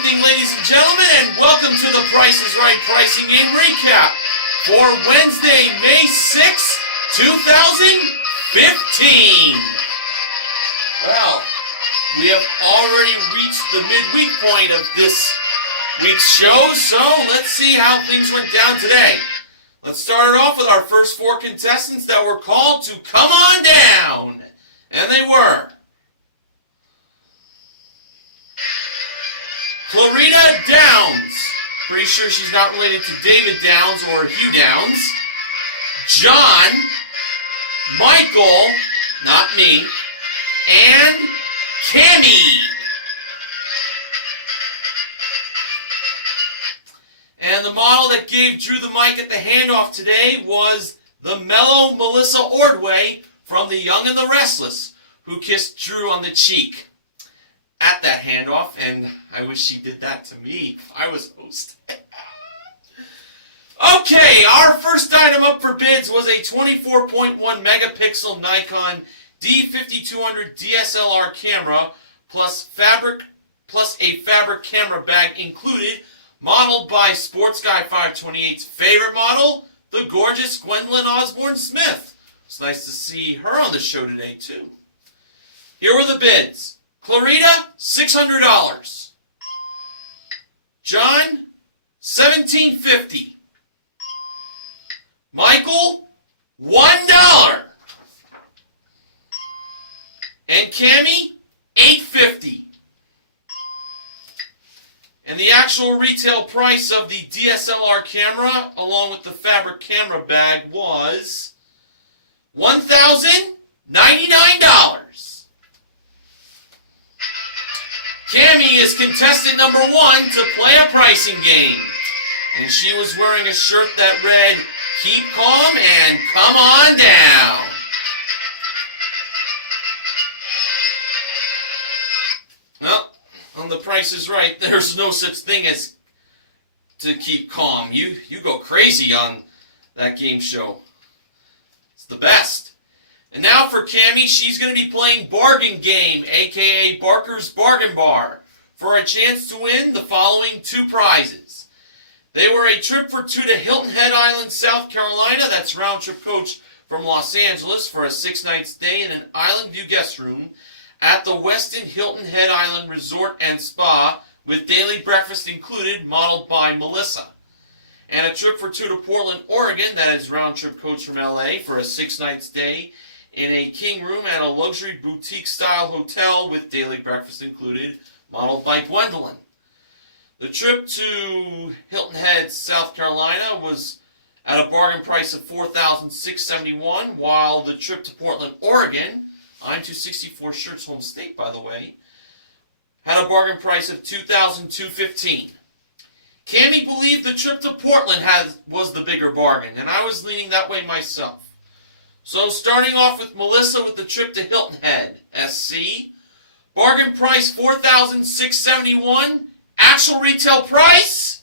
evening, ladies and gentlemen, and welcome to the Price is Right Pricing Game Recap for Wednesday, May 6, 2015. Well, we have already reached the midweek point of this week's show, so let's see how things went down today. Let's start it off with our first four contestants that were called to come on down, and they were Clarita Downs, pretty sure she's not related to David Downs or Hugh Downs, John, Michael, not me, and Cammy. And the model that gave Drew the mic at the handoff today was the mellow Melissa Ordway from The Young and the Restless, who kissed Drew on the cheek at that handoff, and I wish she did that to me if I was host. Okay, our first item up for bids was a 24.1 megapixel Nikon D5200 DSLR camera plus a fabric camera bag included, modeled by Sports Guy 528's favorite model, the gorgeous Gwendolyn Osborne Smith. It's nice to see her on the show today too. Here were the bids. Clarita, $600. John, $17.50. Michael, $1. And Cammy, $8.50. And the actual retail price of the DSLR camera, along with the fabric camera bag, was $1,099. Cammy is contestant number 1 to play a pricing game. And she was wearing a shirt that read, "Keep calm and come on down." Well, on The Price is Right, there's no such thing as to keep calm. You go crazy on that game show. It's the best. And now for Cammy, she's going to be playing Bargain Game, a.k.a. Barker's Bargain Bar, for a chance to win the following 2 prizes. They were a trip for 2 to Hilton Head Island, South Carolina. That's round-trip coach from Los Angeles for a 6-night stay in an Island View guest room at the Westin Hilton Head Island Resort and Spa, with daily breakfast included, modeled by Melissa. And a trip for 2 to Portland, Oregon. That is round-trip coach from LA for a 6-night stay in a king room at a luxury boutique-style hotel with daily breakfast included, modeled by Gwendolyn. The trip to Hilton Head, South Carolina was at a bargain price of $4,671, while the trip to Portland, Oregon, I'm 264 Shirts home state, by the way, had a bargain price of $2,215. Cammy believed the trip to Portland was the bigger bargain, and I was leaning that way myself. So starting off with Melissa with the trip to Hilton Head, SC, bargain price $4,671, actual retail price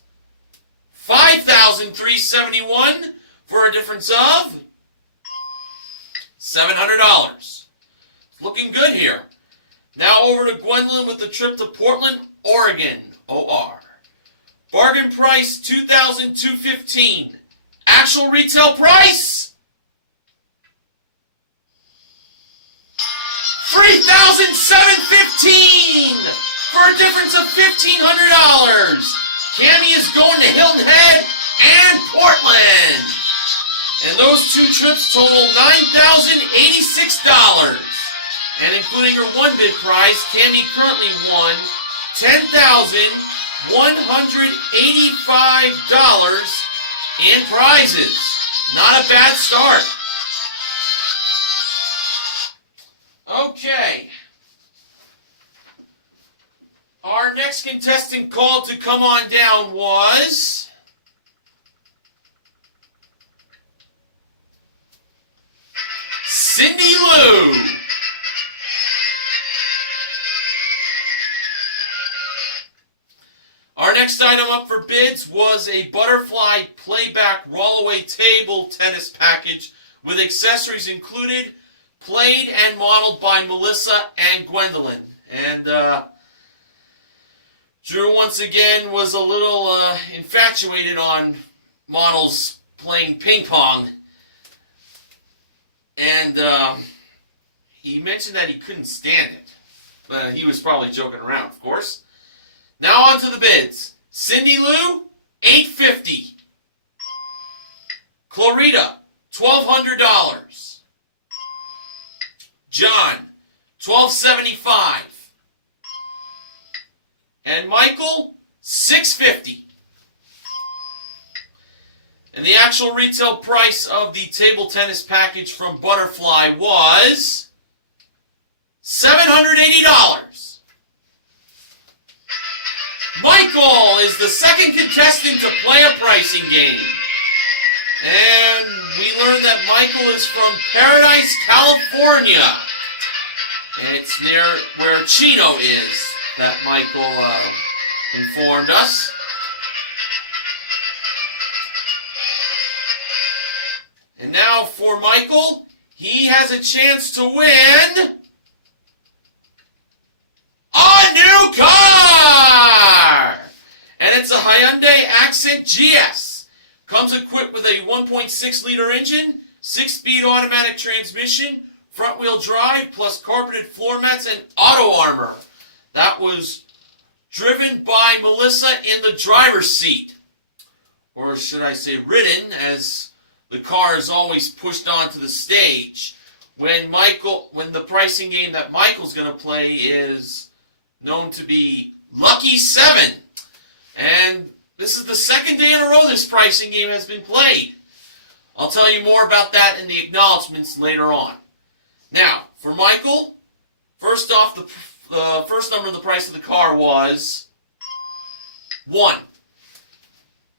$5,371 for a difference of $700. Looking good here. Now over to Gwendolyn with the trip to Portland, Oregon, OR. Bargain price $2,215, actual retail price $3,715 for a difference of $1,500. Cammy is going to Hilton Head and Portland. And those 2 trips total $9,086. And including her 1-bid prize, Cammy currently won $10,185 in prizes. Not a bad start. Okay. Our next contestant called to come on down was Cindy Lou. Our next item up for bids was a butterfly playback rollaway table tennis package with accessories included, played and modeled by Melissa and Gwendolyn. And Drew, once again, was a little infatuated on models playing ping pong. And he mentioned that he couldn't stand it. But he was probably joking around, of course. Now on to the bids. Cindy Lou, $850. Clarita, $1,200. John, $1,275. And Michael, $650. And the actual retail price of the table tennis package from Butterfly was $780. Michael is the second contestant to play a pricing game. And we learned that Michael is from Paradise, California. And it's near where Chino is, that Michael informed us. And now for Michael, he has a chance to win a new car! And it's a Hyundai Accent GS. Comes equipped with a 1.6-liter engine, 6-speed automatic transmission, front-wheel drive, plus carpeted floor mats and auto armor. That was driven by Melissa in the driver's seat. Or should I say ridden, as the car is always pushed onto the stage. When the pricing game that Michael's going to play is known to be Lucky 7. And this is the second day in a row this pricing game has been played. I'll tell you more about that in the acknowledgments later on. Now, for Michael, first off, the first number in the price of the car was 1.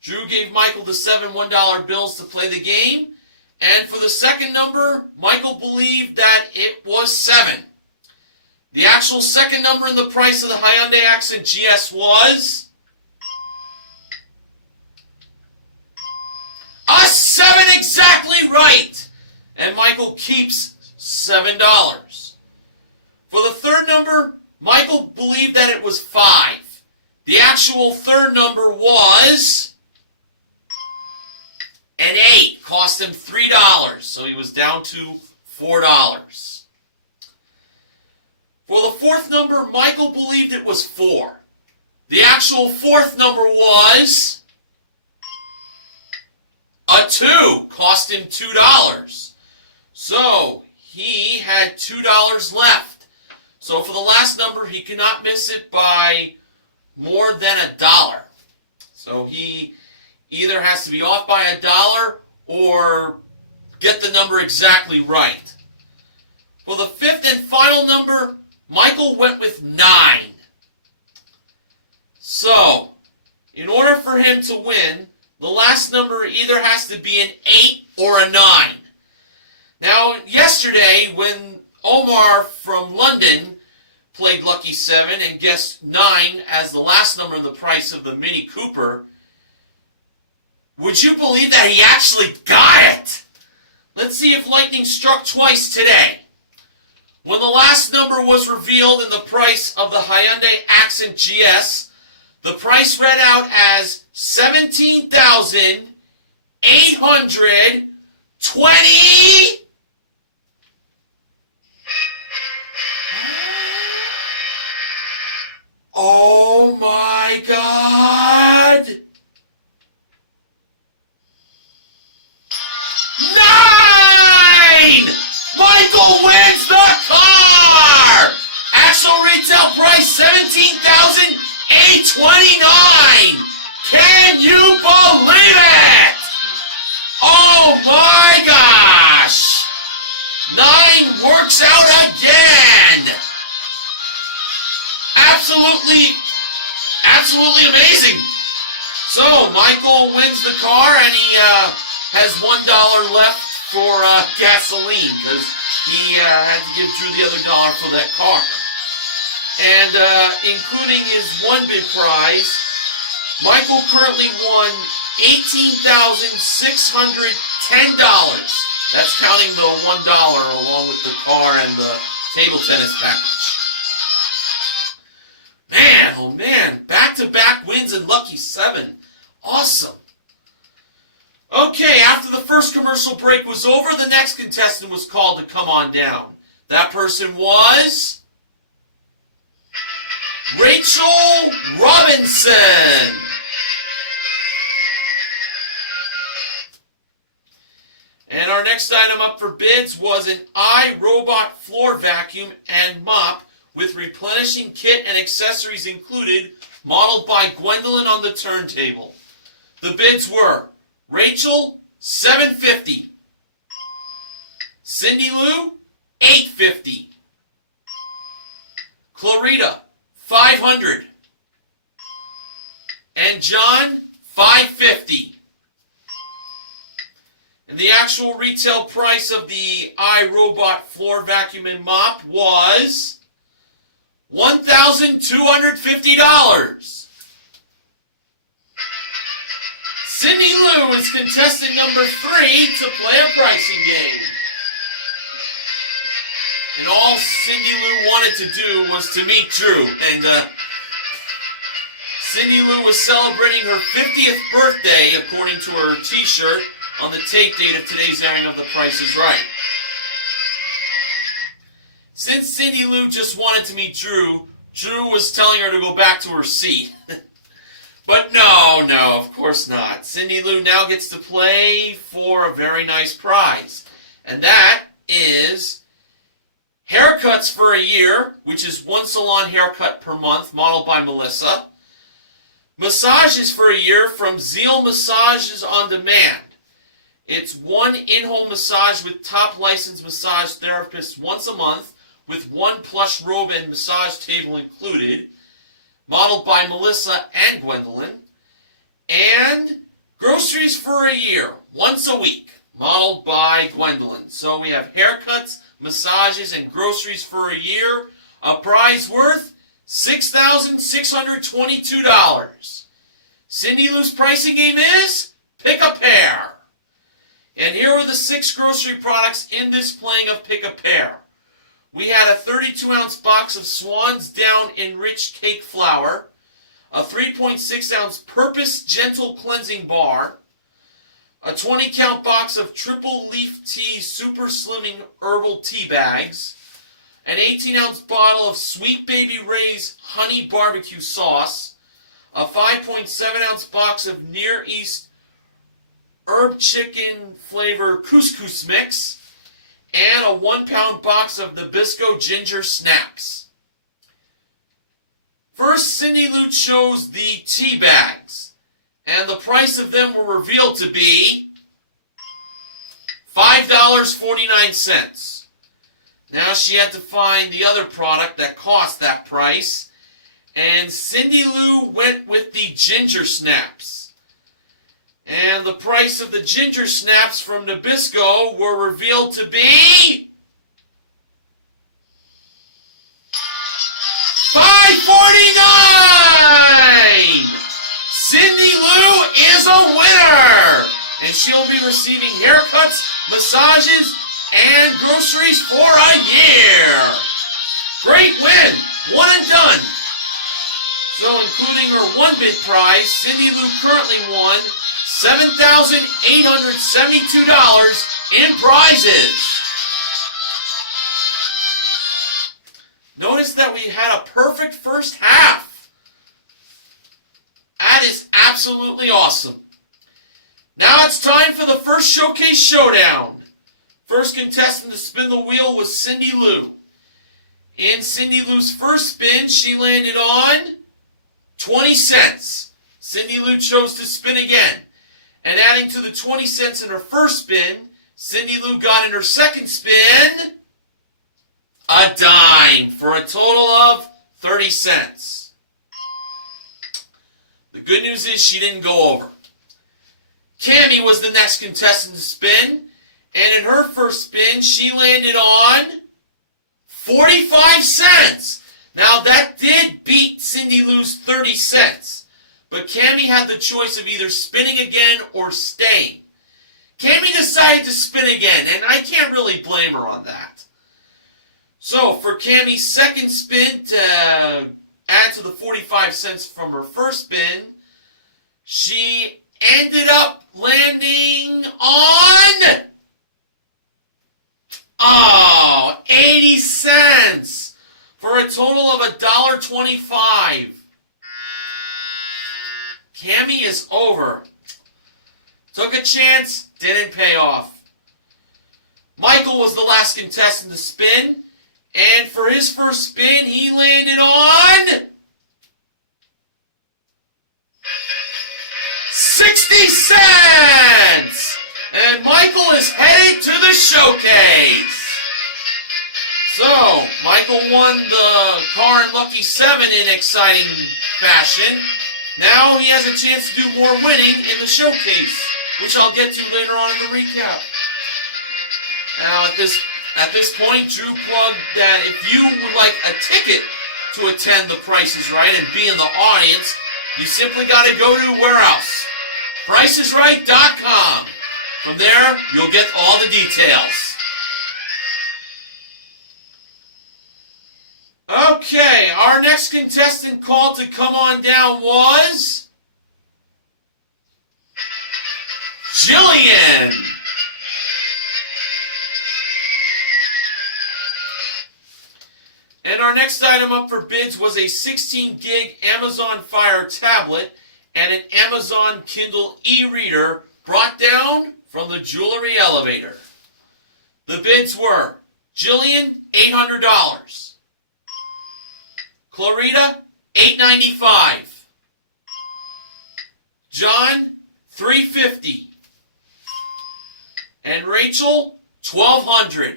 Drew gave Michael the 7 $1 bills to play the game. And for the second number, Michael believed that it was 7. The actual second number in the price of the Hyundai Accent GS was a 7, exactly right. And Michael keeps $7. For the third number, Michael believed that it was 5. The actual third number was an 8. Cost him $3, so he was down to $4. For the fourth number, Michael believed it was 4. The actual fourth number was a 2. Cost him $2. So he had $2 left. So for the last number, he could not miss it by more than $1. So he either has to be off by $1 or get the number exactly right. For the fifth and final number, Michael went with 9. So, in order for him to win, the last number either has to be an 8 or a 9. Now, yesterday, when Omar from London played Lucky 7 and guessed 9 as the last number in the price of the Mini Cooper, would you believe that he actually got it? Let's see if lightning struck twice today. When the last number was revealed in the price of the Hyundai Accent GS, the price read out as $17,820. Oh my God! 9! Michael wins the car! Actual retail price $17,829. Can you believe it? Oh my gosh! 9 works out again. Absolutely amazing. So Michael wins the car, and he has $1 left for gasoline because he had to give Drew the other $1 for that car. And including his one bid prize, Michael currently won $18,610. That's counting the $1 along with the car and the table tennis package. Man, oh man, back to spins and lucky 7. Awesome. Okay, after the first commercial break was over, the next contestant was called to come on down. That person was Rachel Robinson. And our next item up for bids was an iRobot floor vacuum and mop with replenishing kit and accessories included, modeled by Gwendolyn on the turntable. The bids were Rachel, $750. Cindy Lou, $850. Clarita, $500. And John, $550. And the actual retail price of the iRobot floor vacuum and mop was $1,250. Cindy Lou is contestant number 3 to play a pricing game. And all Cindy Lou wanted to do was to meet Drew. And Cindy Lou was celebrating her 50th birthday, according to her t-shirt, on the tape date of today's airing of The Price is Right. Since Cindy Lou just wanted to meet Drew, Drew was telling her to go back to her seat. But no, of course not. Cindy Lou now gets to play for a very nice prize. And that is haircuts for a year, which is one salon haircut per month, modeled by Melissa. Massages for a year from Zeal Massages on Demand. It's one in-home massage with top licensed massage therapists once a month, with one plush robe and massage table included, modeled by Melissa and Gwendolyn. And groceries for a year, once a week, modeled by Gwendolyn. So we have haircuts, massages, and groceries for a year, a prize worth $6,622. Cindy Lou's pricing game is Pick a Pair. And here are the 6 grocery products in this playing of Pick a Pair. We had a 32-ounce box of Swan's Down Enriched Cake Flour, a 3.6-ounce Purpose Gentle Cleansing Bar, a 20-count box of Triple Leaf Tea Super Slimming Herbal Tea Bags, an 18-ounce bottle of Sweet Baby Ray's Honey Barbecue Sauce, a 5.7-ounce box of Near East Herb Chicken Flavor Couscous Mix, and a 1-pound box of Nabisco Ginger Snaps. First, Cindy Lou chose the tea bags, and the price of them were revealed to be $5.49. Now she had to find the other product that cost that price, and Cindy Lou went with the Ginger Snaps. And the price of the Ginger Snaps from Nabisco were revealed to be $5.49! Cindy Lou is a winner! And she'll be receiving haircuts, massages, and groceries for a year! Great win! One and done! So including her 1-bid prize, Cindy Lou currently won $7,872 in prizes. Notice that we had a perfect first half. That is absolutely awesome. Now it's time for the first showcase showdown. First contestant to spin the wheel was Cindy Lou. In Cindy Lou's first spin, she landed on 20 cents. Cindy Lou chose to spin again. And adding to the 20 cents in her first spin, Cindy Lou got in her second spin a dime for a total of 30 cents. The good news is she didn't go over. Cammie was the next contestant to spin, and in her first spin, she landed on 45 cents. Now that did beat Cindy Lou's 30 cents. But Cammie had the choice of either spinning again or staying. Cammie decided to spin again, and I can't really blame her on that. So, for Cammie's second spin to add to the 45 cents from her first spin, She ended up landing on 80 cents for a total of $1.25. Cammy is over. Took a chance, didn't pay off. Michael was the last contestant to spin, and for his first spin, he landed on 60 cents! And Michael is headed to the showcase. So, Michael won the car in Lucky 7 in exciting fashion. Now he has a chance to do more winning in the showcase, which I'll get to later on in the recap. Now, at this point, Drew plugged that if you would like a ticket to attend The Price is Right and be in the audience, you simply got to go to where else? PriceIsRight.com. From there, you'll get all the details. Okay, our next contestant called to come on down was Jillian. And our next item up for bids was a 16-gig Amazon Fire tablet and an Amazon Kindle e-reader brought down from the jewelry elevator. The bids were Jillian, $800. Clarita, $895. John, $350. And Rachel, $1,200.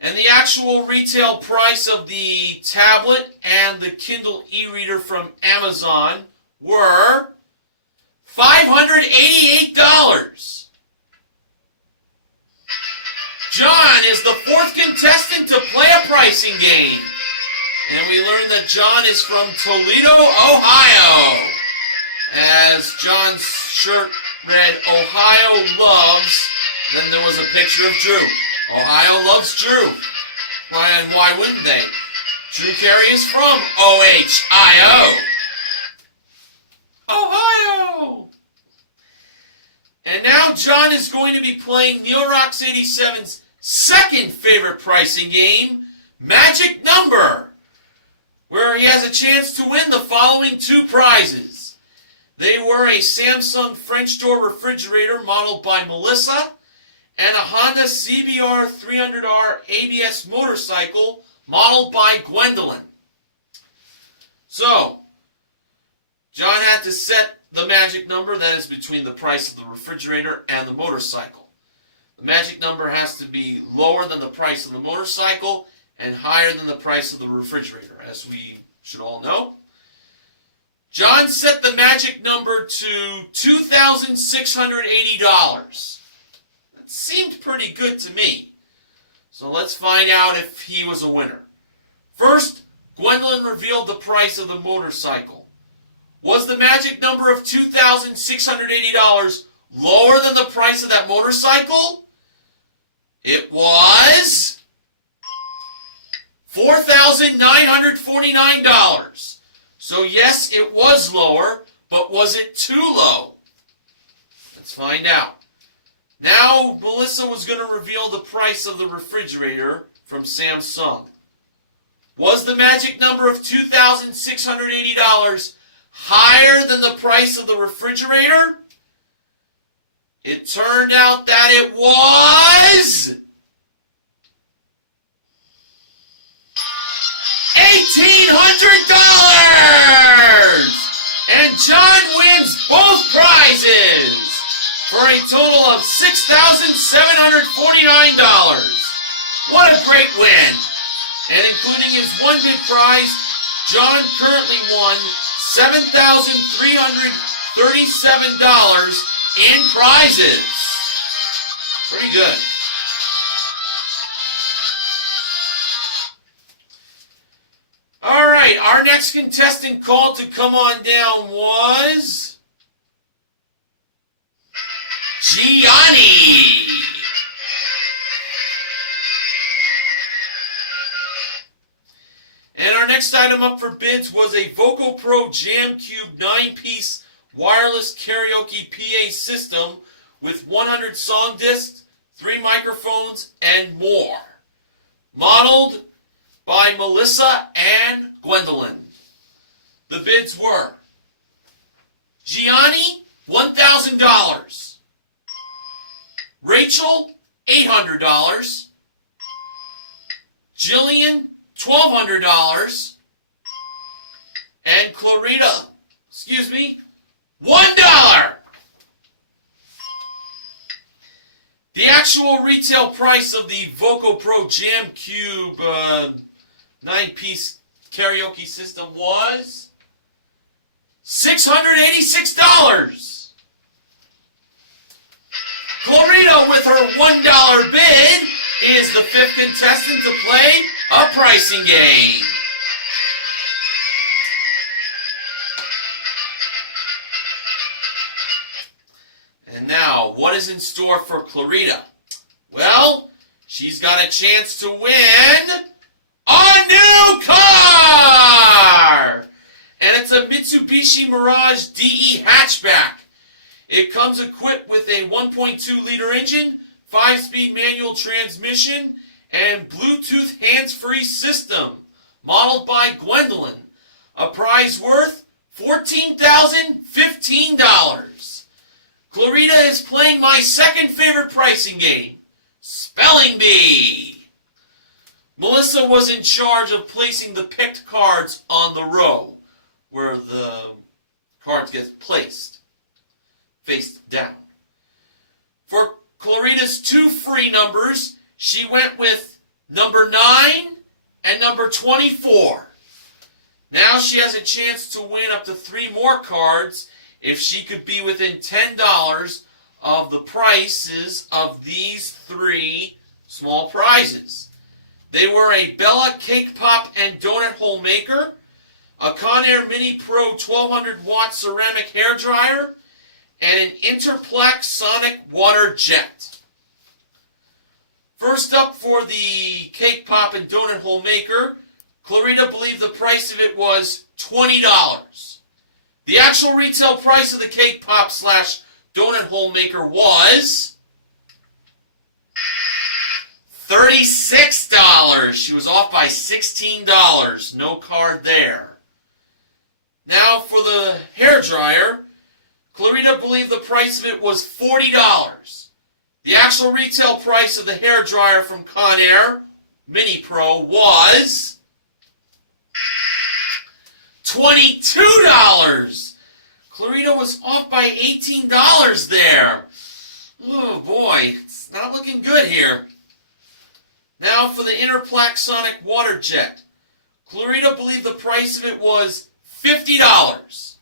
And the actual retail price of the tablet and the Kindle e-reader from Amazon were $588. John is the fourth contestant to play a pricing game. And we learned that John is from Toledo, Ohio. As John's shirt read, Ohio loves, then there was a picture of Drew. Ohio loves Drew. Why wouldn't they? Drew Carey is from OHIO. Ohio! And now John is going to be playing Neil Rocks 87's second favorite pricing game, Magic Number, where he has a chance to win the following two prizes. They were a Samsung French door refrigerator modeled by Melissa and a Honda CBR 300R ABS motorcycle modeled by Gwendolyn. So, John had to set the magic number that is between the price of the refrigerator and the motorcycle. The magic number has to be lower than the price of the motorcycle and higher than the price of the refrigerator, as we should all know. John set the magic number to $2,680. That seemed pretty good to me. So let's find out if he was a winner. First, Gwendolyn revealed the price of the motorcycle. Was the magic number of $2,680 lower than the price of that motorcycle? It was $4,949. So yes, it was lower, but was it too low? Let's find out. Now, Melissa was going to reveal the price of the refrigerator from Samsung. Was the magic number of $2,680 higher than the price of the refrigerator? It turned out that it was $1,800! And John wins both prizes for a total of $6,749. What a great win! And including his one big prize, John currently won $7,337 in prizes. Pretty good. All right, our next contestant called to come on down was Gianni. And our next next item up for bids was a Voco Pro Jam Cube 9-piece wireless karaoke PA system with 100 song discs, 3 microphones, and more. Modeled by Melissa and Gwendolyn. The bids were Gianni, $1,000. Rachel, $800. Jillian, $1,200. And Clarita, $1. The actual retail price of the Voco Pro Jam Cube 9-piece karaoke system was $686. Clarita, with her $1 bid, is the 5th contestant to play a pricing game. And now, what is in store for Clarita? Well, she's got a chance to win a new car! And it's a Mitsubishi Mirage DE hatchback. It comes equipped with a 1.2-liter engine, 5-speed manual transmission, and Bluetooth hands-free system, modeled by Gwendolyn. A prize worth $14,015. Clarita is playing my second favorite pricing game, Spelling Bee. Melissa was in charge of placing the picked cards on the row, where the cards get placed, face down. For Clarita's 2 free numbers, she went with number 9 and number 24. Now she has a chance to win up to 3 more cards if she could be within $10 of the prices of these 3 small prizes. They were a Bella Cake Pop and Donut Hole Maker, a Conair Mini Pro 1200-watt ceramic hair dryer, and an Interplex Sonic Water Jet. First up for the Cake Pop and Donut Hole Maker, Clarita believed the price of it was $20. The actual retail price of the Cake Pop / Donut Hole Maker was $36. She was off by $16. No card there. Now for the hair dryer, Clarita believed the price of it was $40. The actual retail price of the hair dryer from Conair Mini Pro was $22. Clarita was off by $18 there. Oh boy, it's not looking good here. Now for the Interplex Sonic Water Jet. Clarita believed the price of it was $50.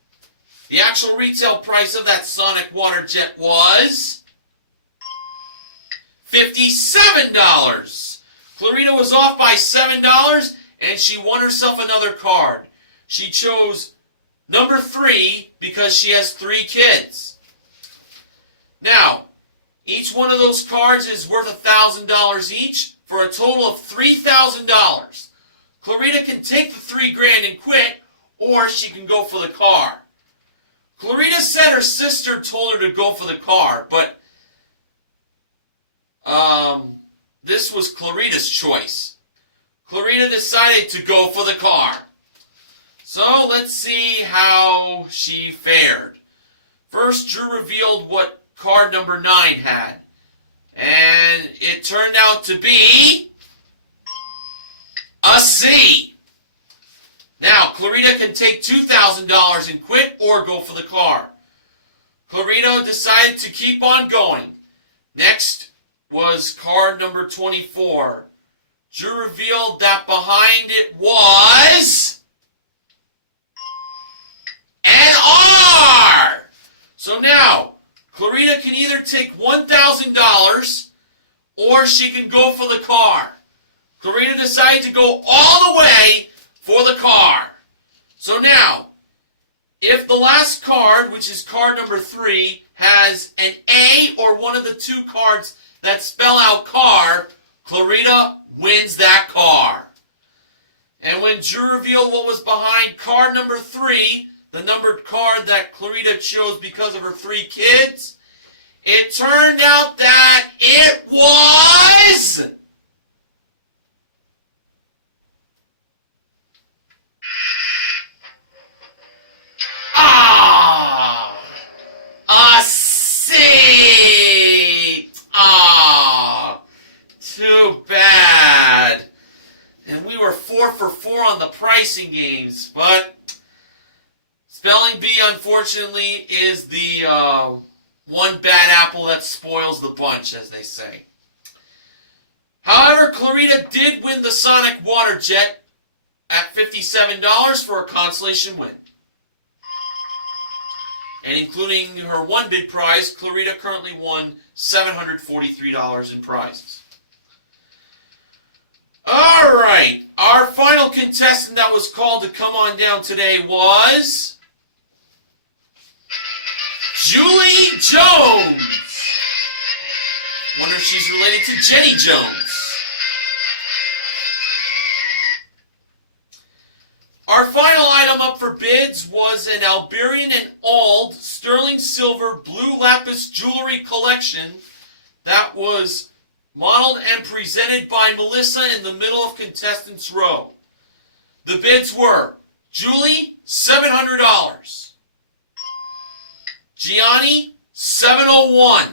The actual retail price of that Sonic Water Jet was $57. Clarita was off by $7 and she won herself another card. She chose number 3 because she has 3 kids. Now, each one of those cards is worth $1,000 each for a total of $3,000. Clarita can take the $3,000 and quit, or she can go for the car. Clarita said her sister told her to go for the car, but this was Clarita's choice. Clarita decided to go for the car. So let's see how she fared. First, Drew revealed what card number 9 had. And it turned out to be a C. Now, Clarita can take $2,000 and quit or go for the car. Clarita decided to keep on going. Next was card number 24. Drew revealed that behind it was an R! So now, Clarita can either take $1,000 or she can go for the car. Clarita decided to go all the way for the car. So now, if the last card, which is card number 3, has an A or one of the 2 cards that spell out car, Clarita wins that car. And when when Drew revealed what was behind card number 3, the numbered card that Clarita chose because of her 3 kids, it turned out that it was... a C! Too bad. And we were 4 for 4 on the pricing games, but spelling bee, unfortunately, is the one bad apple that spoils the bunch, as they say. However, Clarita did win the Sonic Water Jet at $57 for a consolation win. And including her one bid prize, Clarita currently won $743 in prizes. All right, our final contestant that was called to come on down today was Julie Jones. Wonder if she's related to Jenny Jones. Our final item up for bids was an Alberian and Ald sterling silver blue lapis jewelry collection that was modeled and presented by Melissa in the middle of contestants row. The bids were Julie, $700. Gianni, $701.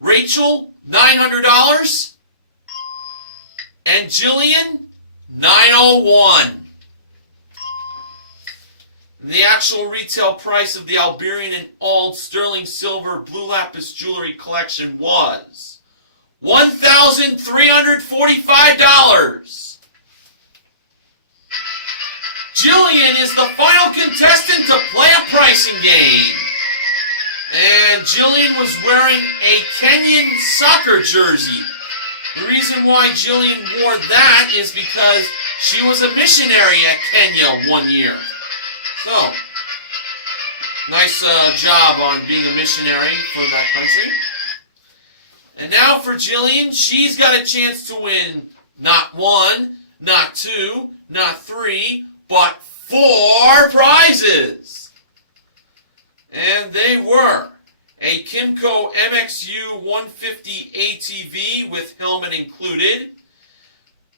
Rachel, $900. And Jillian, $901. The actual retail price of the Alberian and Ald sterling silver blue lapis jewelry collection was $1,345. Jillian is the final contestant to play a pricing game. And Jillian was wearing a Kenyan soccer jersey. The reason why Jillian wore that is because she was a missionary at Kenya one year. So, nice job on being a missionary for that country. And now for Jillian, she's got a chance to win not 1, not 2, not 3, but 4 prizes. And they were a Kimco MXU 150 ATV with helmet included,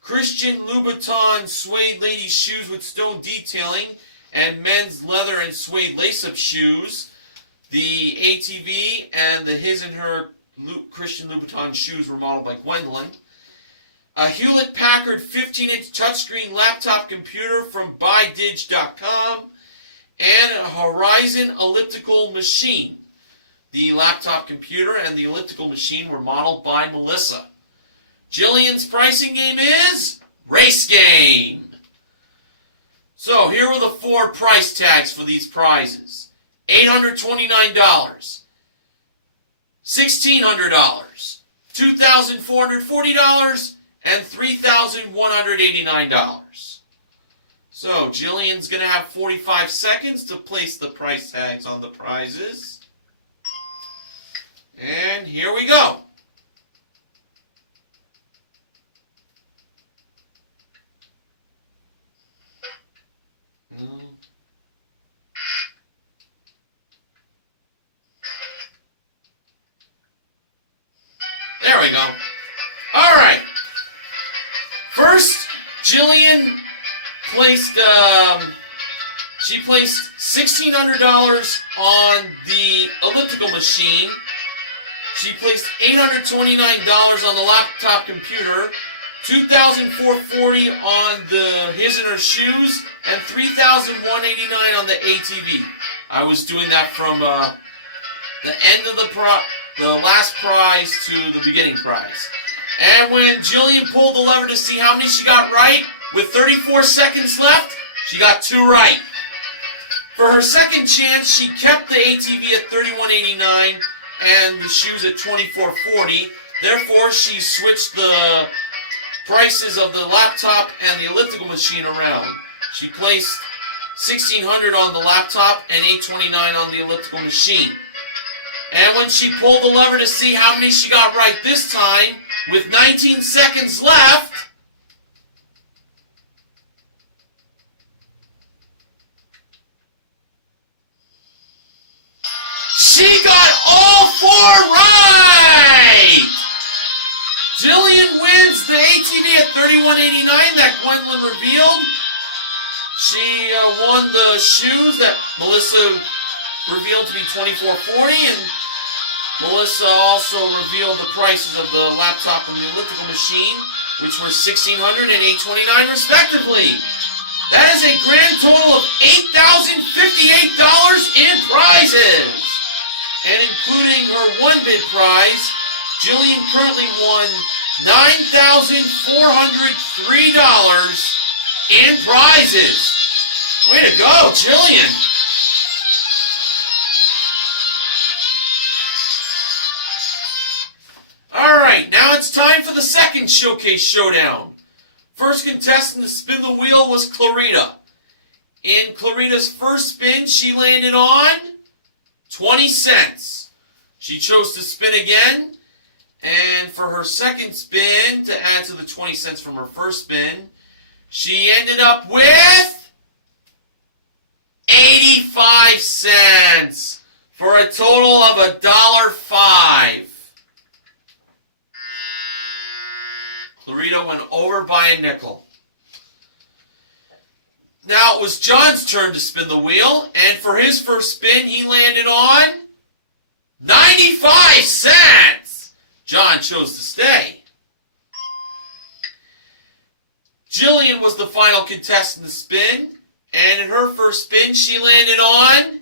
Christian Louboutin suede ladies shoes with stone detailing, and men's leather and suede lace-up shoes. The ATV and the his and her Christian Louboutin shoes were modeled by Gwendolyn. A Hewlett-Packard 15-inch touchscreen laptop computer from BuyDig.com, and a Horizon elliptical machine. The laptop computer and the elliptical machine were modeled by Melissa. Jillian's pricing game is Race Game. So here were the 4 price tags for these prizes. $829, $1,600, $2,440, and $3,189. So Jillian's going to have 45 seconds to place the price tags on the prizes. And here we go. There we go. All right. First, Jillian placed, she placed $1,600 on the elliptical machine. She placed $829 on the laptop computer, $2,440 on the his and her shoes, and $3,189 on the ATV. I was doing that from the end of the last prize to the beginning prize. And when Jillian pulled the lever to see how many she got right, with 34 seconds left, she got 2 right. For her second chance, she kept the ATV at $3,189 and the shoes at $2,440. Therefore, she switched the prices of the laptop and the elliptical machine around. She placed $1,600 on the laptop and $829 on the elliptical machine. And when she pulled the lever to see how many she got right this time, with 19 seconds left, $31.89 that Gwendolyn revealed. She won the shoes that Melissa revealed to be $24.40, and Melissa also revealed the prices of the laptop and the elliptical machine, which were $1,600 and $829 respectively. That is a grand total of $8,058 in prizes. And including her one bid prize, Jillian currently won $9,403 in prizes. Way to go, Jillian. Alright, now it's time for the second Showcase Showdown. First contestant to spin the wheel was Clarita. In Clarita's first spin, she landed on 20 cents. She chose to spin again, and for her second spin, to add to the 20 cents from her first spin, she ended up with 85 cents for a total of $1.05. Clarita went over by a nickel. Now it was John's turn to spin the wheel, and for his first spin, he landed on 95 cents. John chose to stay. Jillian was the final contestant to spin, and in her first spin, she landed on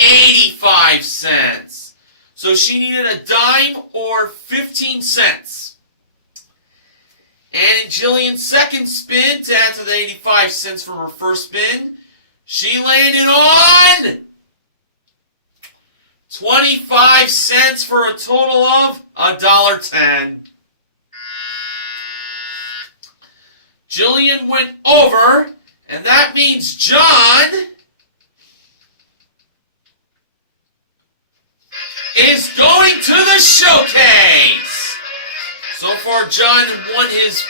85 cents. So she needed a dime or 15 cents. And in Jillian's second spin, to add to the 85 cents from her first spin, she landed on 25 cents for a total of $1.10. Jillian went over, and that means John is going to the showcase. So far, John won his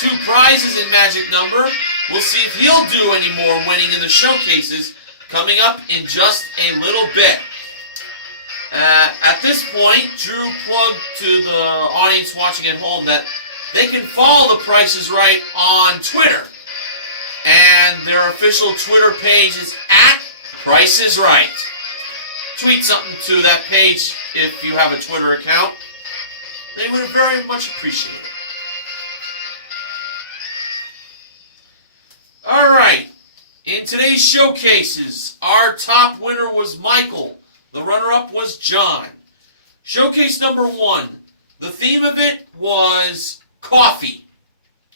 2 prizes in Magic Number. We'll see if he'll do any more winning in the showcases coming up in just a little bit. At this point, Drew plugged to the audience watching at home that they can follow The Price is Right on Twitter. And their official Twitter page is @PriceIsRight. Tweet something to that page if you have a Twitter account. They would very much appreciate it. Alright, in today's showcases, our top winner was Michael. The runner-up was John. Showcase number 1, the theme of it was coffee.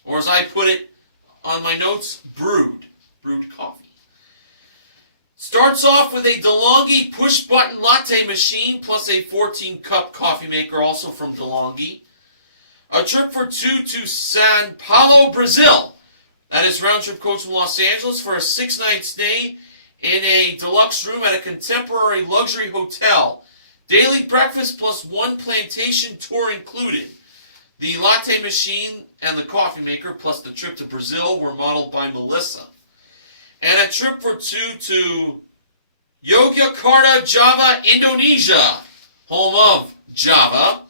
Or as I put it on my notes, brewed coffee. Starts off with a DeLonghi push-button latte machine plus a 14-cup coffee maker, also from DeLonghi. A trip for 2 to Sao Paulo, Brazil. That is round-trip coach from Los Angeles for a 6-night stay in a deluxe room at a contemporary luxury hotel. Daily breakfast plus 1 plantation tour included. The latte machine and the coffee maker plus the trip to Brazil were modeled by Melissa. And a trip for 2 to Yogyakarta, Java, Indonesia, home of Java.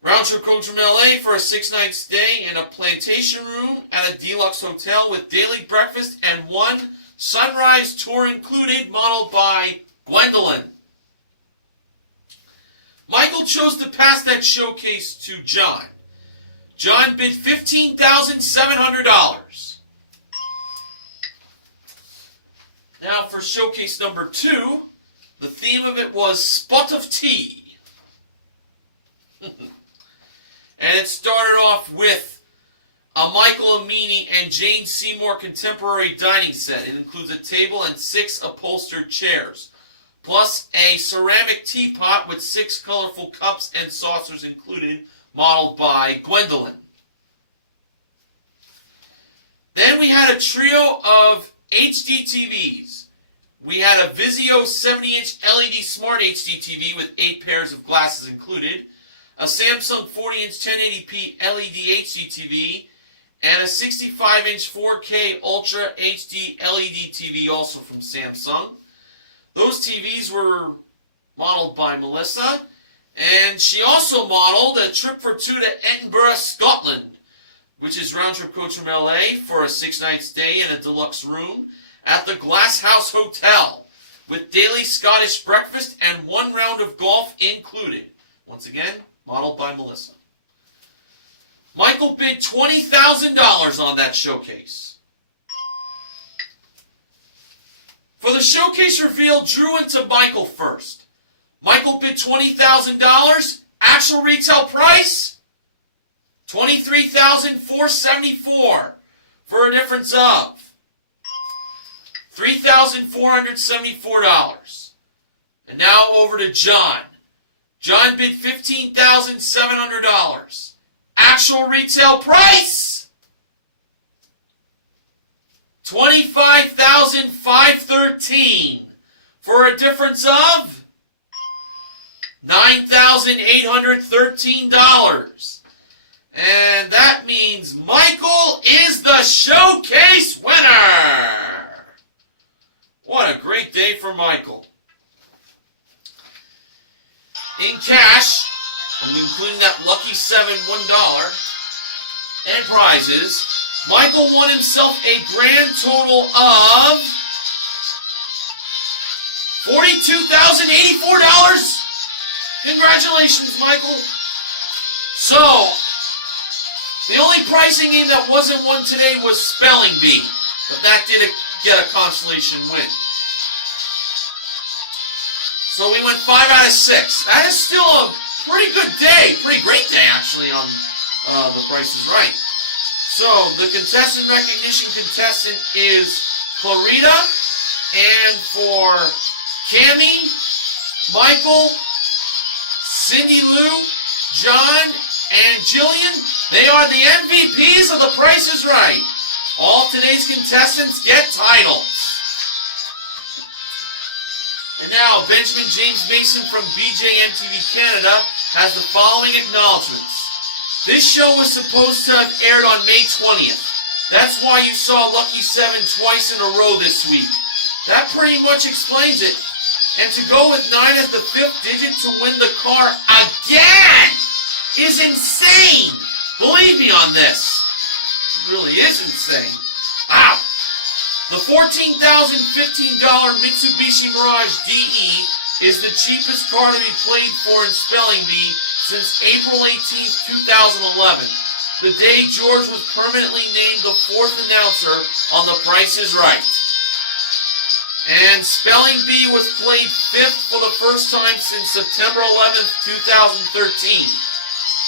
Round-trip coach from LA for a 6-night stay in a plantation room at a deluxe hotel with daily breakfast and 1 sunrise tour included, modeled by Gwendolyn. Michael chose to pass that showcase to John. John bid $15,700. Now for showcase number 2, the theme of it was Spot of Tea. And it started off with a Michael Amini and Jane Seymour contemporary dining set. It includes a table and 6 upholstered chairs, plus a ceramic teapot with 6 colorful cups and saucers included, modeled by Gwendolyn. Then we had a trio of HD TVs. We had a Vizio 70-inch LED Smart HD TV with 8 pairs of glasses included, a Samsung 40-inch 1080p LED HD TV, and a 65-inch 4K Ultra HD LED TV also from Samsung. Those TVs were modeled by Melissa, And she also modeled a trip for two to Edinburgh, Scotland, which is round-trip coach from LA for a 6-night stay in a deluxe room at the Glass House Hotel with daily Scottish breakfast and 1 round of golf included. Once again, modeled by Melissa. Michael bid $20,000 on that showcase. For the showcase reveal, Drew went to Michael first. Michael bid $20,000. Actual retail price, $23,474 for a difference of $3,474. And now over to John. John bid $15,700. Actual retail price, $25,513 for a difference of $9,813. And that means Michael is the showcase winner. What a great day for Michael. In cash, I'm including that lucky $7 $1 and prizes, Michael won himself a grand total of $42,084. Congratulations, Michael. So, the only pricing game that wasn't won today was Spelling Bee, but that did get a consolation win. So we went 5 out of 6. That is still a pretty good day, pretty great day actually on The Price is Right. So the contestant recognition contestant is Clarita, and for Cammie, Michael, Cindy Lou, John, and Jillian, they are the MVPs of The Price is Right. All today's contestants get titles. And now, Benjamin James Mason from BJMTV Canada has the following acknowledgements. This show was supposed to have aired on May 20th. That's why you saw Lucky 7 twice in a row this week. That pretty much explains it. And to go with 9 as the 5th digit to win the car again is insane. Believe me on this. It really is insane. Wow. The $14,015 Mitsubishi Mirage DE is the cheapest car to be played for in Spelling Bee since April 18, 2011, the day George was permanently named the 4th announcer on The Price is Right. And Spelling Bee was played 5th for the first time since September 11, 2013.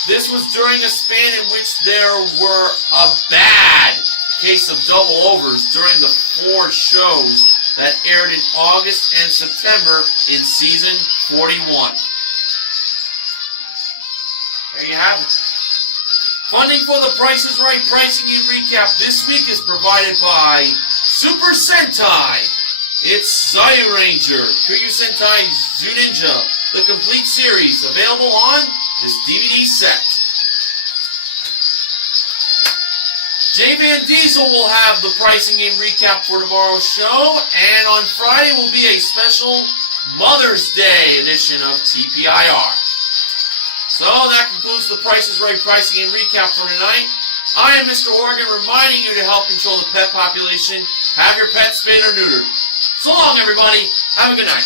This was during a span in which there were a bad case of double overs during the 4 shows that aired in August and September in season 41. There you have it. Funding for The Price is Right pricing and recap this week is provided by Super Sentai. It's Zyuranger, Kuryu Sentai Zuninja, the complete series, available on this DVD set. J Van Diesel will have the pricing game recap for tomorrow's show, and on Friday will be a special Mother's Day edition of TPIR. So that concludes the Price is Right pricing game recap for tonight. I am Mr. Horgan, reminding you to help control the pet population. Have your pets spayed or neutered. So long, everybody. Have a good night.